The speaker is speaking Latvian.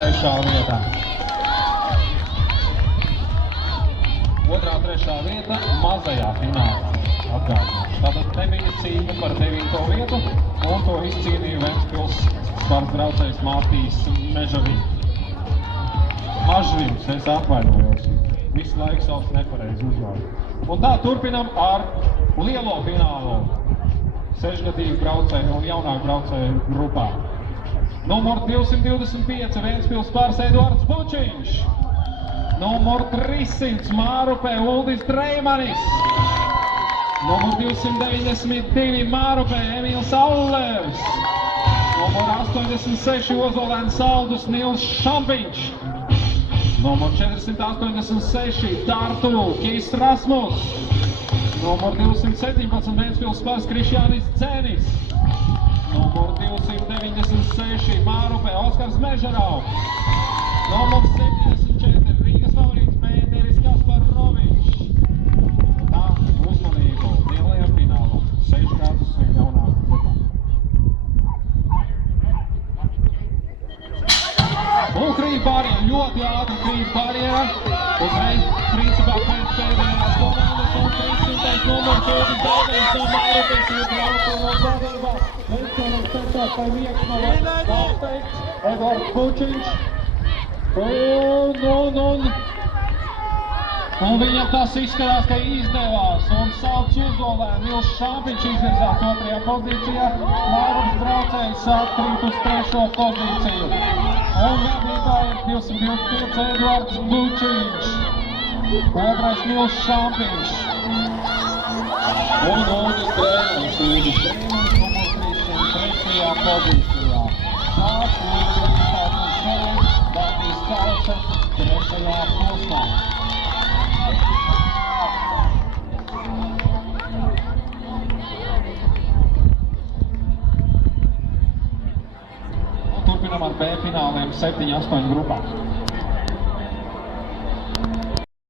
Trešā vietā. Otrā, trešā vieta mazajā finālā atgādināšu. Tātad nebija cīņa par 9. vietu, un to izcīnīja Ventspils starta braucējs Mārtīs Mažvils, es atvainojos. Visu laiku savs nepareizi uzvārdu. Un tā turpinam ar lielo finālu. 6-gadīgu braucēju un jaunāku braucēju grupā. Numur 225 Ventspils pārs Eduards Bučiņš. Numur 300 Mārupē Uldis Dreimanis. Numur 292 Mārupē Emīls Allers. Numur 86 Ozolēns Saldus Nils Šampiņš. Numur 486 Tartu Kīs Rasmus. Numur 217 Ventspils pārs Krišjānis Dzēnis. Numur 296 Mārupē Oskars Mežarau. Numur 74 Rīgas favorīts Pēteris Kasparovičs. Tā uzmanību lielajam finālam 6 gadus un jaunāku grupā. Un krīt barjera, ļoti ātri krīt barjera. Uzreiz principā pēc pēdējās komandas un 300. numurs Uldis Dreimanis no Mārupes ir braucu no vadībā. Ventspils pēcās par Viekšmala valsteikts Eduards Bučiņš. Un viņam tas izskatās, ka izdevās. Un Salds Uzolēns Nils Šampiņš izvirzās 2. pozīcijā. Mārupes braucējs atkrīt uz 3. pozīciju. Un vadītāji ir 225 Eduards Bučiņš. 2. Nils Šampiņš. Un Uldis Dreimanis. Uldis Dreimanis numur 303. pozīcijā. Sāk rezultātu un šeit Baltijas kausa 3. posmā. Un turpinam ar B fināliem 7-8 grupās.